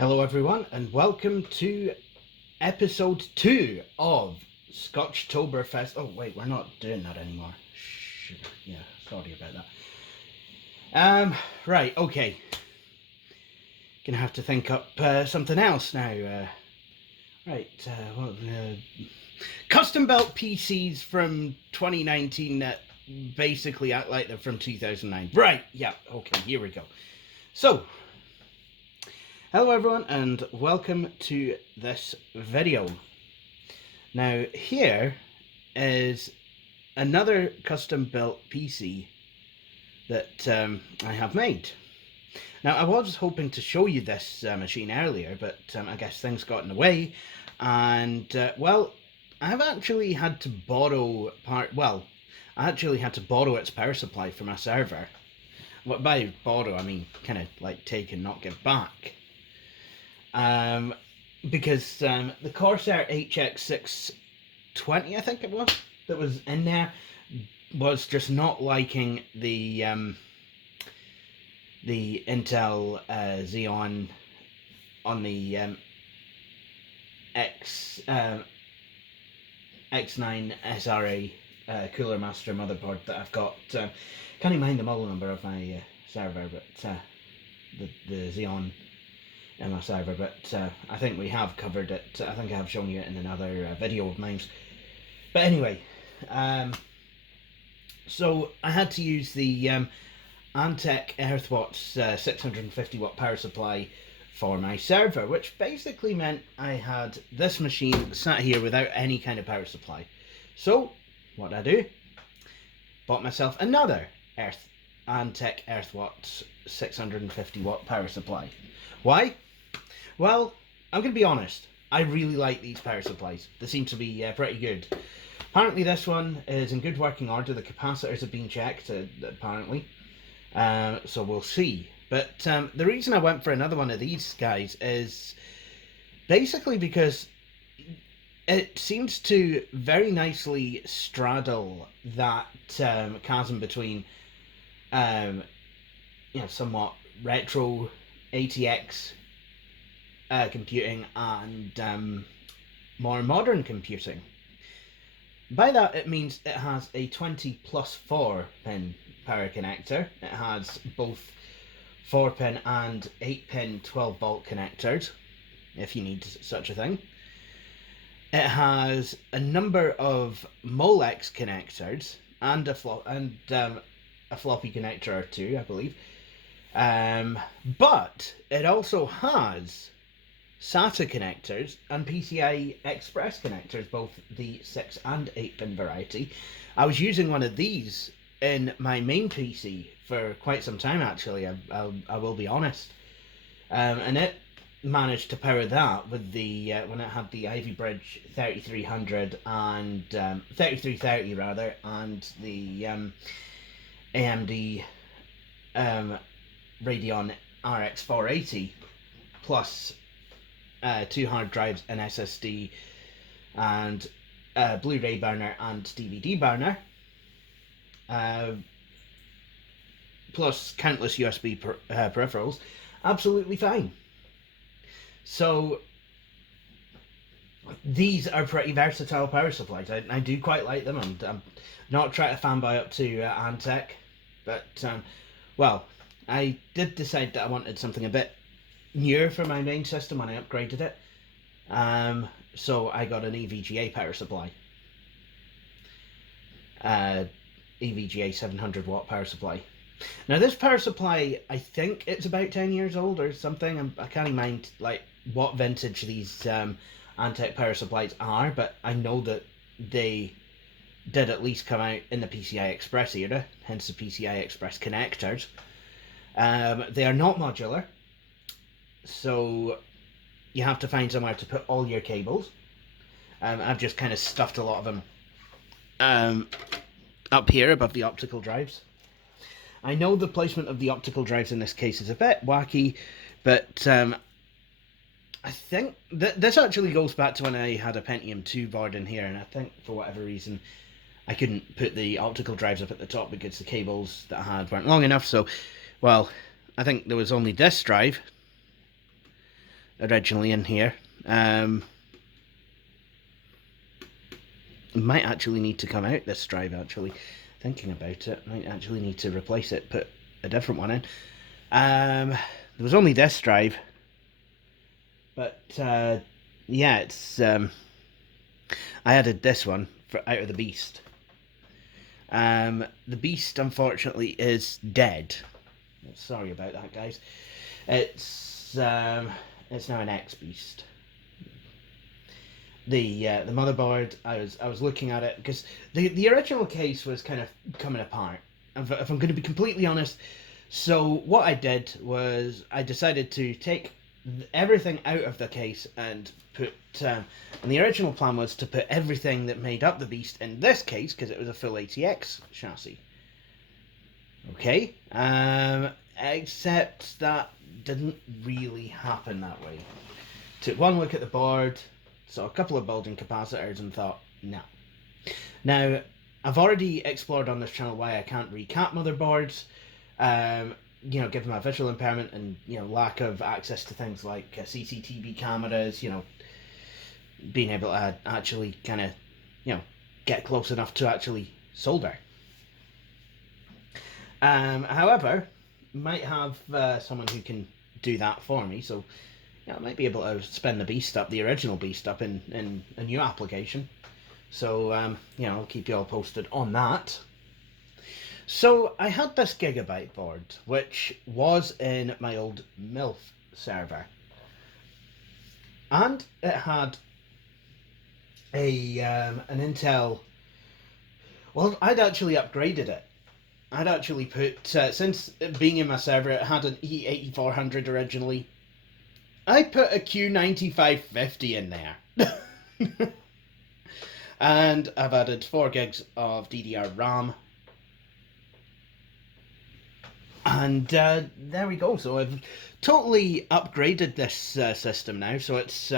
Hello everyone and welcome to episode 2 of Scotchtoberfest. Oh wait, we're not doing that anymore. Yeah, sorry about that. Right, okay. Gonna have to think up something else now. Custom built PCs from 2019 that basically act like they're from 2009. Right, yeah, okay, here we go. So, hello everyone and welcome to this video. Now here is another custom built PC that I have made. Now I was hoping to show you this machine earlier, but I guess things got in the way, and well, I've actually had to borrow its power supply from a server. Well, by borrow I mean kind of like take and not give back. Because the Corsair HX620, I think it was, that was in there, was just not liking the Intel Xeon on the X9 SRA Cooler Master motherboard that I've got. Can't even mind the model number of my server, but the Xeon in my server, but I think we have covered it. I think I have shown you it in another video of mine. But anyway, so I had to use the Antec Earthwatch 650 watt power supply for my server, which basically meant I had this machine sat here without any kind of power supply. So what did I do? Bought myself another Antec Earthwatch 650 watt power supply. Why? Well, I'm going to be honest, I really like these power supplies. They seem to be pretty good. Apparently this one is in good working order. The capacitors have been checked, apparently. So we'll see. But the reason I went for another one of these guys is basically because it seems to very nicely straddle that chasm between somewhat retro ATX computing and more modern computing. By that it means it has a 20+4 pin power connector. It has both 4-pin and 8-pin 12-volt connectors, if you need such a thing. It has a number of Molex connectors and a floppy connector or two, I believe. But it also has SATA connectors and PCI Express connectors, both the 6 and 8-pin variety. I was using one of these in my main PC for quite some time, actually, I will be honest. And it managed to power that with the when it had the Ivy Bridge 3300 and 3330 rather, and the AMD Radeon RX 480 plus 2 hard drives, an SSD, and Blu-ray burner and DVD burner, plus countless USB peripherals. Absolutely fine. So these are pretty versatile power supplies. I do quite like them, and I'm not trying to fanboy up to Antec, but well, I did decide that I wanted something a bit newer for my main system when I upgraded it. So I got an EVGA power supply. EVGA 700 watt power supply. Now this power supply, I think it's about 10 years old or something. I can't mind like what vintage these Antec power supplies are, but I know that they did at least come out in the PCI Express era, hence the PCI Express connectors. They are not modular, so you have to find somewhere to put all your cables. I've just kind of stuffed a lot of them up here above the optical drives. I know the placement of the optical drives in this case is a bit wacky, but I think this actually goes back to when I had a Pentium 2 board in here, and I think for whatever reason I couldn't put the optical drives up at the top because the cables that I had weren't long enough. So, well, I think there was only this drive originally in here. Might actually need to come out this drive, actually. Thinking about it, might actually need to replace it, put a different one in. There was only this drive, but yeah, it's I added this one for out of the beast. The beast, unfortunately, is dead. Sorry about that, guys. It's now an X beast. The motherboard, I was looking at it because the original case was kind of coming apart. If I'm going to be completely honest, so what I did was I decided to take everything out of the case and put. And the original plan was to put everything that made up the beast in this case because it was a full ATX chassis. Okay, except that didn't really happen that way. Took one look at the board. Saw a couple of bulging capacitors and thought, no. Now, I've already explored on this channel why I can't recap motherboards, you know, given my visual impairment and, you know, lack of access to things like CCTV cameras, you know, being able to actually kind of, you know, get close enough to actually solder. However, might have someone who can do that for me, so I might be able to spin the original beast up in a new application. So, you know, I'll keep you all posted on that. So, I had this Gigabyte board, which was in my old MILF server. And it had an Intel... Well, I'd actually upgraded it. I'd actually put... since being in my server, it had an E8400 originally. I put a Q9550 in there. And I've added 4 gigs of DDR-ROM. And there we go. So I've totally upgraded this system now. So it's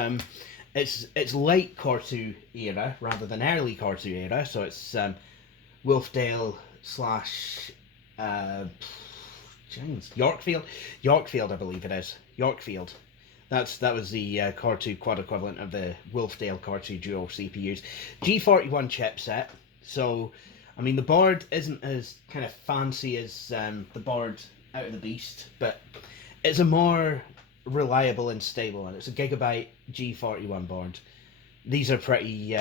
late Core 2 era rather than early Core 2 era. So it's Wolfdale / Yorkfield, I believe it is. Yorkfield. That was the Core 2 quad equivalent of the Wolfdale Core 2 Duo CPUs. G41 chipset. So, I mean, the board isn't as kind of fancy as the board out of the beast, but it's a more reliable and stable one. It's a Gigabyte G41 board. These are pretty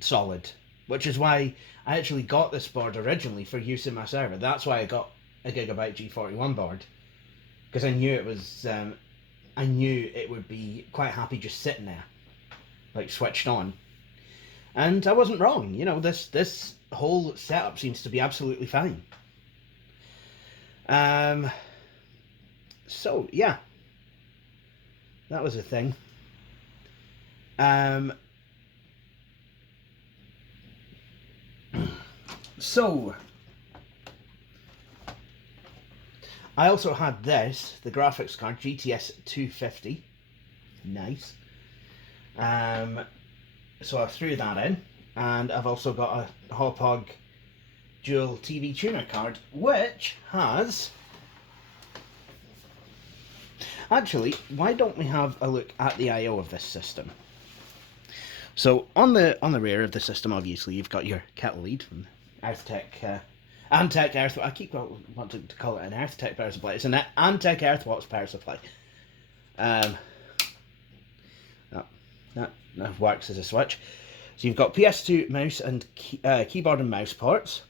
solid, which is why I actually got this board originally for use in my server. That's why I got a Gigabyte G41 board, because I knew it was. I knew it would be quite happy just sitting there, like switched on. And I wasn't wrong. You know, this whole setup seems to be absolutely fine. So yeah, that was a thing. So I also had this, the graphics card, GTS 250. Nice. So I threw that in, and I've also got a Hauppauge dual TV tuner card, which has... Actually, why don't we have a look at the I/O of this system? So on the rear of the system, obviously, you've got your kettle lead from Earthtech. Antec Earth. I keep wanting to call it an Earthtech power supply. It's an Antec Earthwatch power supply. That works as a switch. So you've got PS2 mouse and keyboard and mouse ports.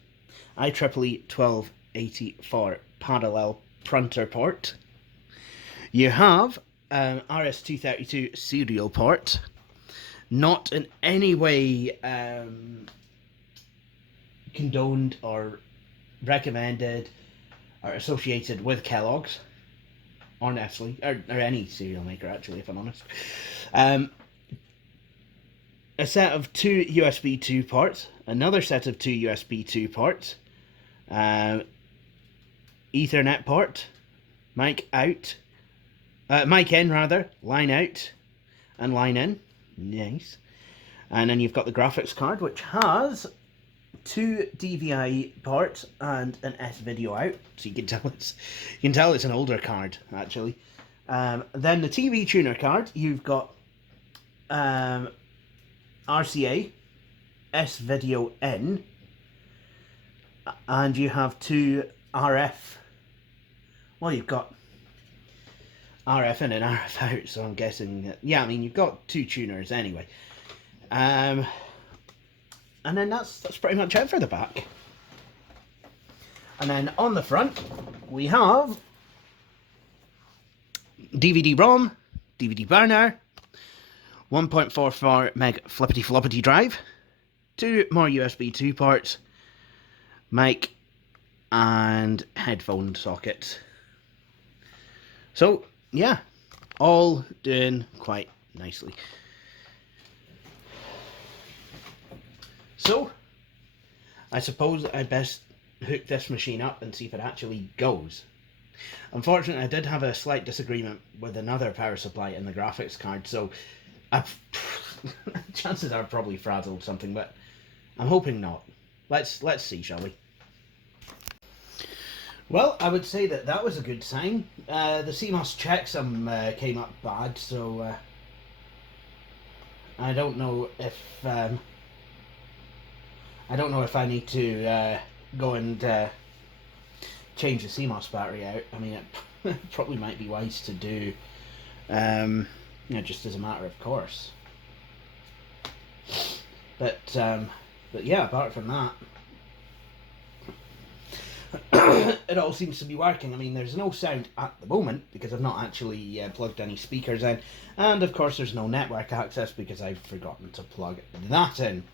IEEE 1284 parallel printer port. You have RS-232 serial port. Not in any way condoned or recommended or associated with Kellogg's or Nestle or any cereal maker, actually, if I'm honest. A set of 2 USB 2 ports, another set of 2 USB 2 ports, Ethernet port, mic out, mic in rather, line out and line in. Nice. And then you've got the graphics card, which has 2 DVI ports and an S video out, so you can tell it's an older card actually. Then the TV tuner card, you've got RCA, S-Video in, and you have two RF. Well, you've got RF in and RF out, so I'm guessing yeah, I mean you've got two tuners anyway. And then that's pretty much it for the back. And then on the front we have DVD-ROM, DVD burner, 1.44 meg flippity-floppity drive, two more USB 2 ports, mic and headphone sockets. So yeah, all doing quite nicely. So I suppose I best hook this machine up and see if it actually goes. Unfortunately, I did have a slight disagreement with another power supply in the graphics card, so chances are I've probably frazzled something, but I'm hoping not. Let's see, shall we? Well, I would say that was a good sign. The CMOS checksum came up bad, so I don't know if I need to go and change the CMOS battery out. I mean, it probably might be wise to do, you know, just as a matter of course. But yeah, apart from that, it all seems to be working. I mean, there's no sound at the moment because I've not actually plugged any speakers in, and of course there's no network access because I've forgotten to plug that in.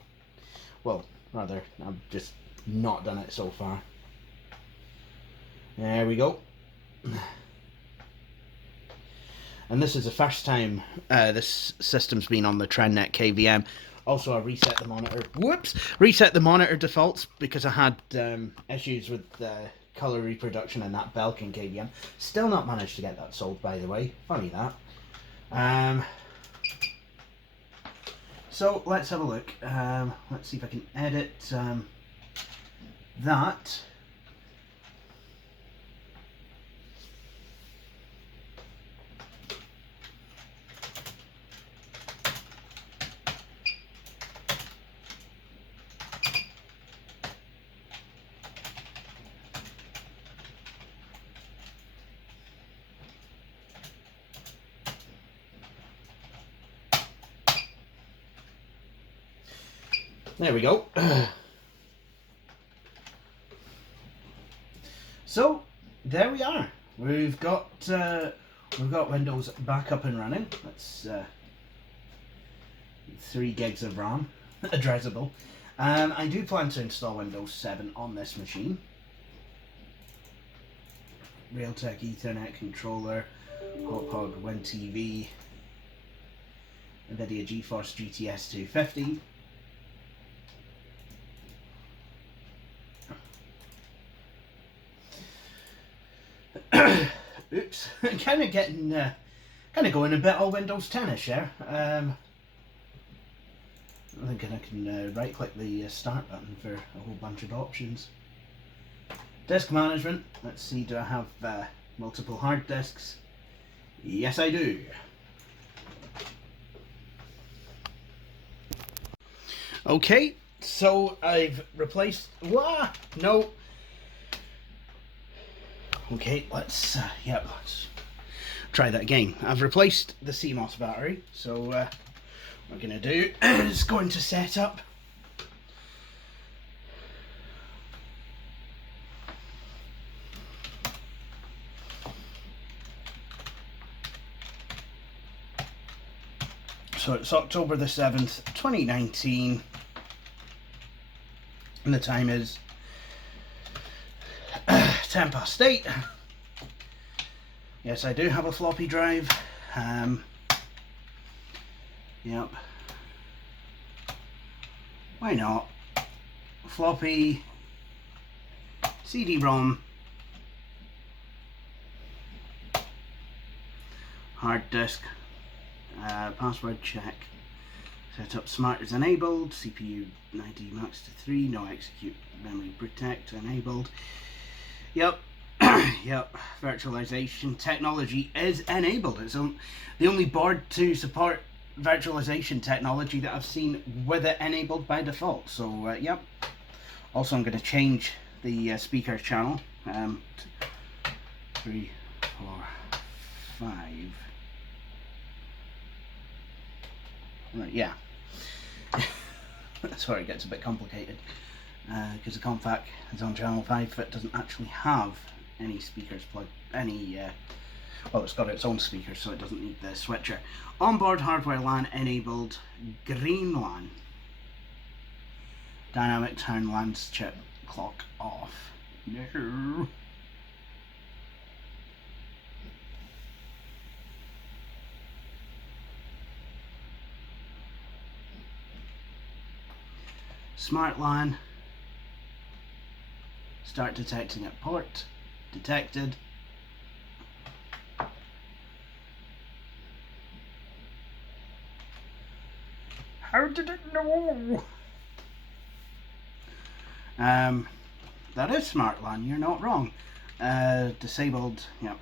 Well, rather, I've just not done it so far. There we go. And this is the first time this system's been on the TrendNet KVM. Also, I reset the monitor. Whoops! Reset the monitor defaults because I had issues with color reproduction and that Belkin KVM. Still not managed to get that sold, by the way. Funny that. So let's have a look. Let's see if I can edit that. There we go. So there we are. We've got Windows back up and running. That's 3 gigs of RAM, addressable. I do plan to install Windows 7 on this machine. Realtek Ethernet controller, Hauppauge TV, nVidia GeForce GTS 250. Oops, kind of getting, kind of going a bit all Windows 10ish here. I'm thinking I can right-click the start button for a whole bunch of options. Disk management. Let's see, do I have multiple hard disks? Yes, I do. Okay, so I've replaced. No. Okay, let's let's try that again. I've replaced the CMOS battery, so what we're gonna do is going to set up so it's October the 7th, 2019, and the time is 10 past 8. Yes, I do have a floppy drive. Yep. Why not? Floppy, CD-ROM, hard disk, password check, setup smart is enabled, CPU 90 max to 3, no execute memory protect enabled. Yep. Yep, virtualization technology is enabled. It's the only board to support virtualization technology that I've seen with it enabled by default. So yep. Also, I'm going to change the speaker channel. 3, 4, 5. Right, yeah. That's where it gets a bit complicated. Because the Compact is on channel 5, but it doesn't actually have any speakers plugged. Well, it's got its own speakers, so it doesn't need the switcher. Onboard hardware LAN enabled. Green LAN. Dynamic turn LANs chip clock off. No. Smart LAN. Start detecting at port. Detected. How did it know? That is smart LAN, you're not wrong. Disabled, yep.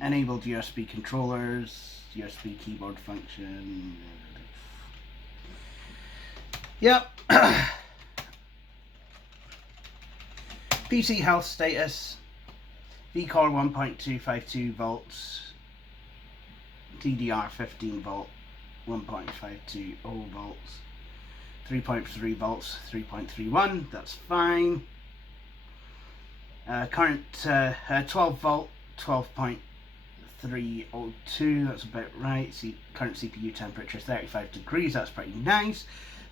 Enabled USB controllers, USB keyboard function. Yep. PC health status. V-Core 1.252 volts. DDR 15 volt. 1.520 volts. 3.3 volts, 3.31, that's fine. Current 12 volt, 12.302, that's about right. Current CPU temperature 35 degrees, that's pretty nice.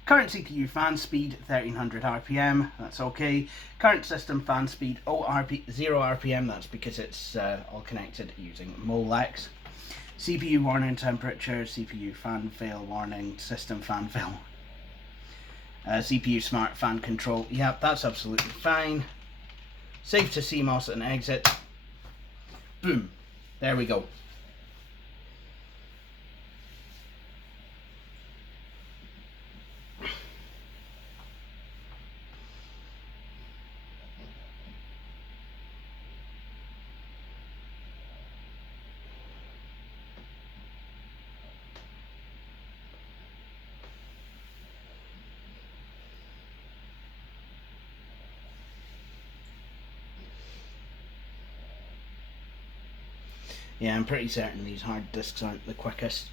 Current CPU fan speed 1300 RPM, that's okay. Current system fan speed 0 RPM, that's because it's all connected using Molex. CPU warning temperature, CPU fan fail warning, system fan fail. CPU smart fan control, yep, that's absolutely fine. Save to CMOS and exit. Boom, there we go. Yeah, I'm pretty certain these hard disks aren't the quickest.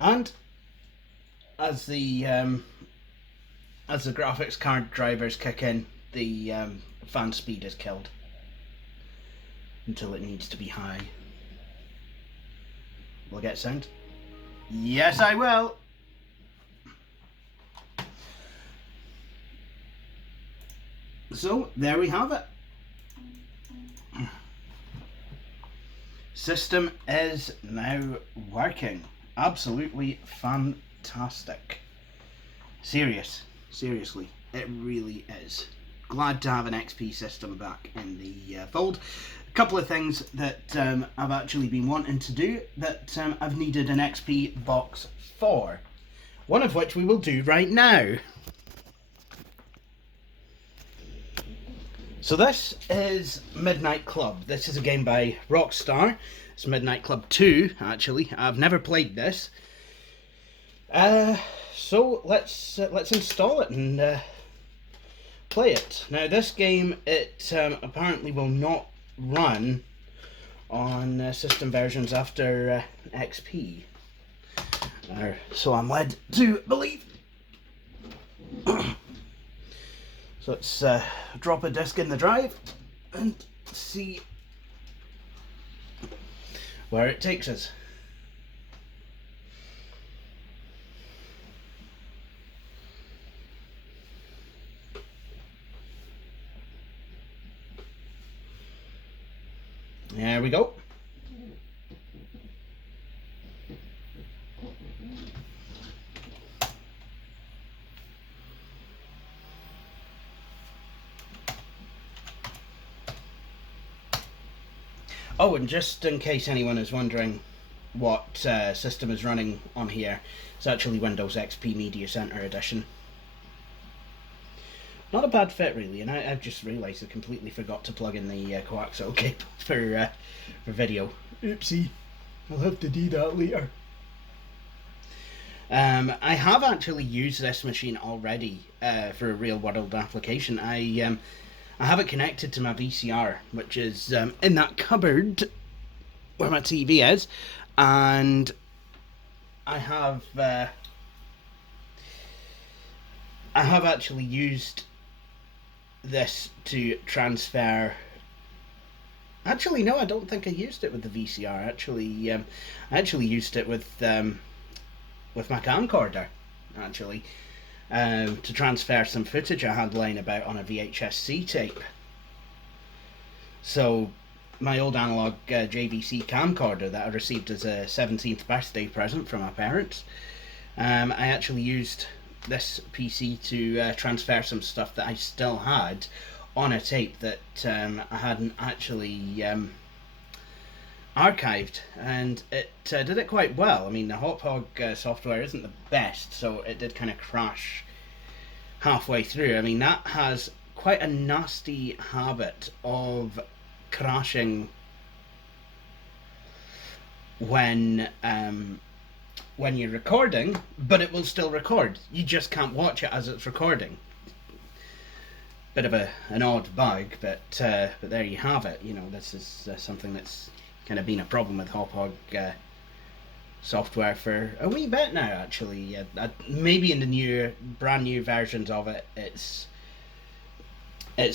And as the graphics card drivers kick in, the fan speed is killed until it needs to be high. Will I get sound? Yes, I will. So there we have it. System is now working. Absolutely fantastic. Seriously, it really is. Glad to have an XP system back in the fold. A couple of things that I've actually been wanting to do that I've needed an XP box for. One of which we will do right now. So this is Midnight Club. This is a game by Rockstar. It's Midnight Club 2, actually. I've never played this. So let's install it and play it. Now this game, it apparently will not run on system versions after XP. So I'm led to believe. So let's drop a disk in the drive and see where it takes us. There we go. Oh, and just in case anyone is wondering what system is running on here, it's actually Windows XP Media Center Edition. Not a bad fit really, and I've just realised I completely forgot to plug in the coaxial cable for video. Oopsie, I'll have to do that later. I have actually used this machine already for a real world application. I have it connected to my VCR, which is in that cupboard where my TV is, and I have actually used this to transfer. Actually, no, I don't think I used it with the VCR. I actually used it with my camcorder, actually, to transfer some footage I had lying about on a VHS-C tape. So, my old analog JVC camcorder that I received as a 17th birthday present from my parents, I actually used this PC to transfer some stuff that I still had on a tape that I hadn't actually archived, and it did it quite well. I mean, the Hauppauge software isn't the best, so it did kind of crash halfway through. I mean, that has quite a nasty habit of crashing when you're recording, but it will still record. You just can't watch it as it's recording. Bit of an odd bug, but there you have it. You know, this is something that's kind of been a problem with Hauppauge software for a wee bit now. Actually, maybe in the brand new versions of it, it's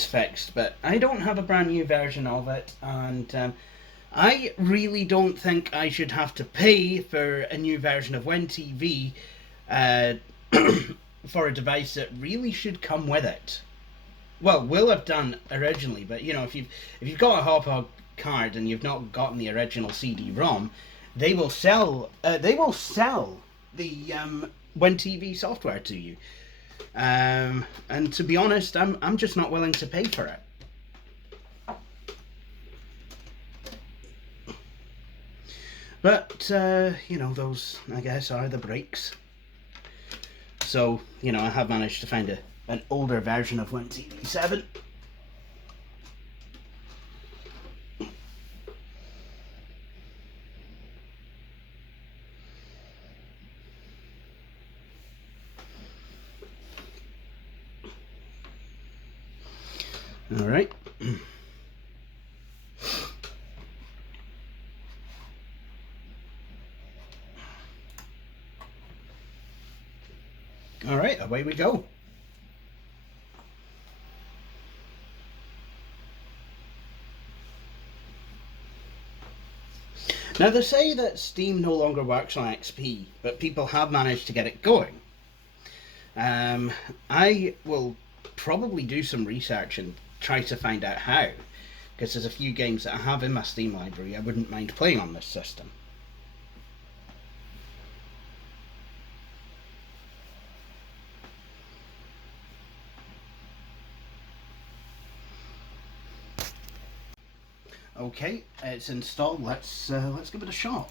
fixed. But I don't have a brand new version of it, and I really don't think I should have to pay for a new version of WinTV for a device that really should come with it. Well, will have done originally, but you know, if you've got a Hauppauge card and you've not gotten the original CD-ROM, they will sell the WinTV software to you. And to be honest, I'm just not willing to pay for it. But you know, those, I guess, are the breaks. So, you know, I have managed to find an older version of WinTV 7. All right. All right, away we go. Now, they say that Steam no longer works on XP, but people have managed to get it going. I will probably do some research and try to find out how, because there's a few games that I have in my Steam library I wouldn't mind playing on this system. Okay, it's installed. Let's give it a shot.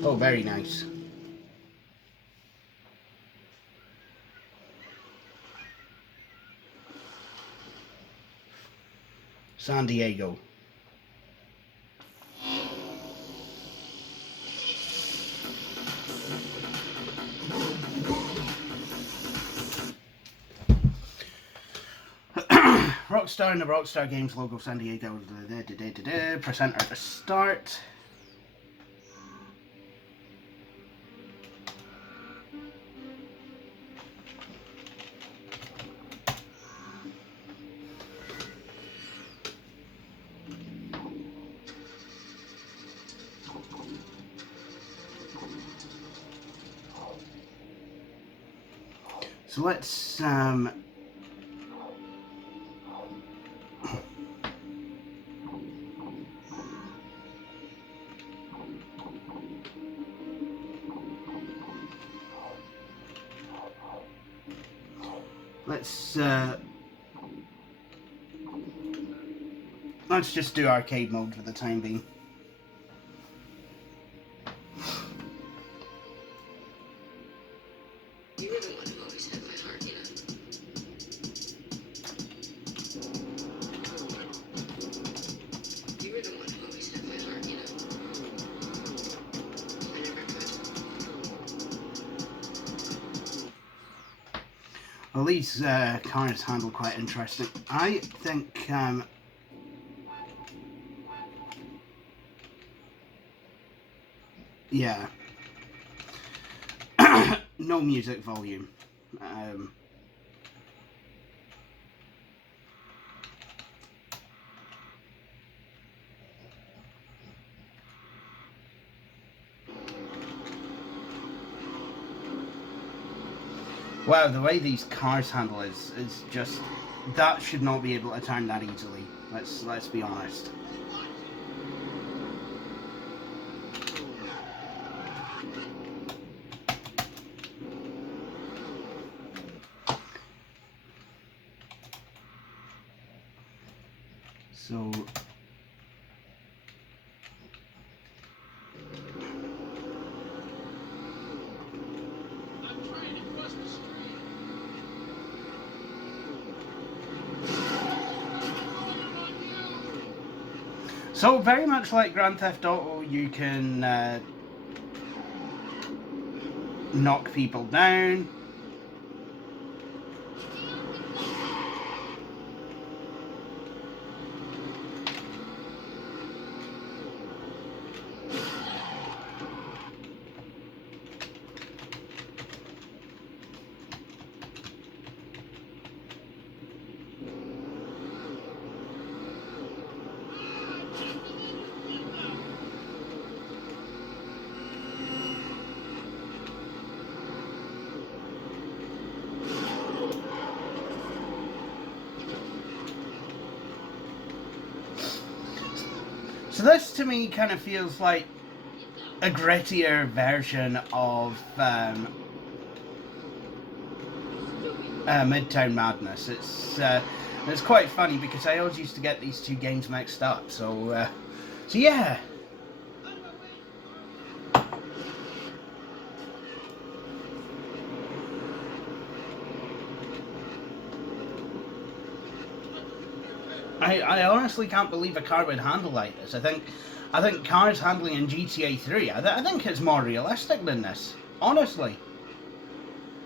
Oh, very nice. San Diego. Rockstar and the Rockstar Games logo, San Diego. Press enter to start. So let's let's just do arcade mode for the time being. You were the one who always had my heart, you know. You were the one who always had my heart, you know. I never could. Well, these cars handle quite interesting. I think yeah. No music volume. Wow, the way these cars handle is just, that should not be able to turn that easily. Let's be honest. So So very much like Grand Theft Auto, you can knock people down. So this to me kind of feels like a grittier version of Midtown Madness. It's quite funny because I always used to get these two games mixed up. So yeah. I honestly can't believe a car would handle like this. I think cars handling in GTA 3, I think it's more realistic than this. Honestly.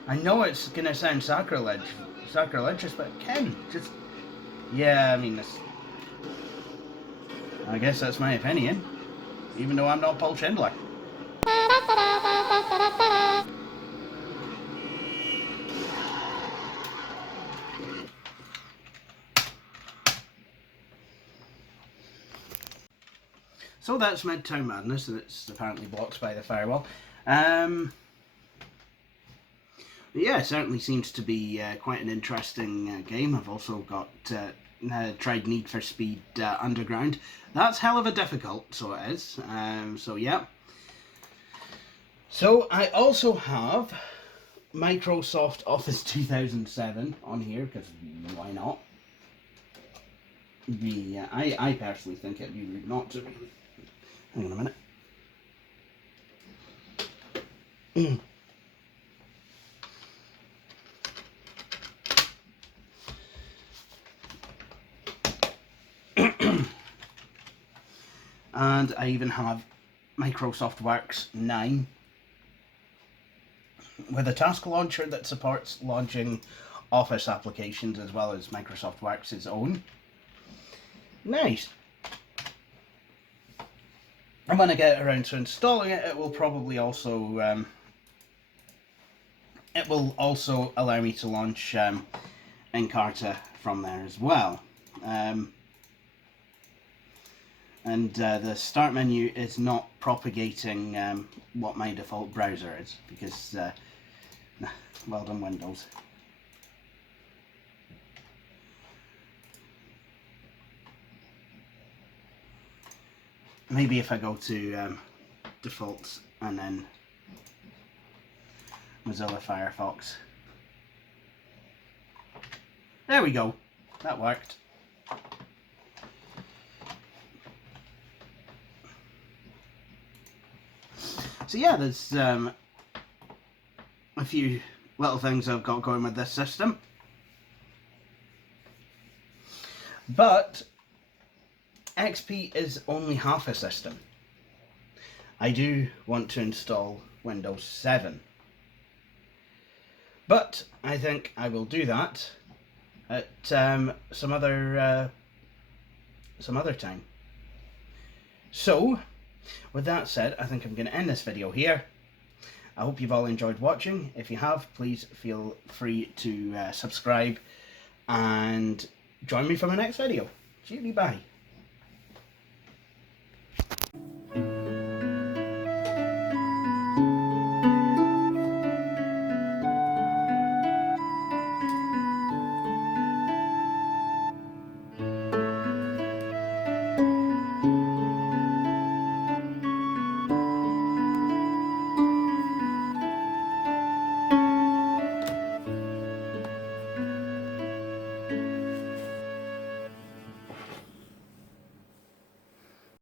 I know it's gonna sound sacrilegious, but it can. Just, yeah, I mean, this, I guess that's my opinion. Even though I'm not Paul Schindler. So that's Midtown Madness, and it's apparently blocked by the firewall. Yeah, it certainly seems to be quite an interesting game. I've also got tried Need for Speed Underground. That's hell of a difficult, so it is. So yeah. So I also have Microsoft Office 2007 on here, because why not? I personally think it'd be rude not to. Hang on a minute. And I even have Microsoft Works 9 with a task launcher that supports launching Office applications as well as Microsoft Works' own. Nice. And when I get around to installing it, it will probably also allow me to launch Encarta from there as well. And the start menu is not propagating what my default browser is, because well done, Windows. Maybe if I go to defaults and then Mozilla Firefox. There we go. That worked. So yeah, there's a few little things I've got going with this system. But XP is only half a system. I do want to install Windows 7. But I think I will do that at some other time. So, with that said, I think I'm going to end this video here. I hope you've all enjoyed watching. If you have, please feel free to subscribe and join me for my next video. Cheery bye.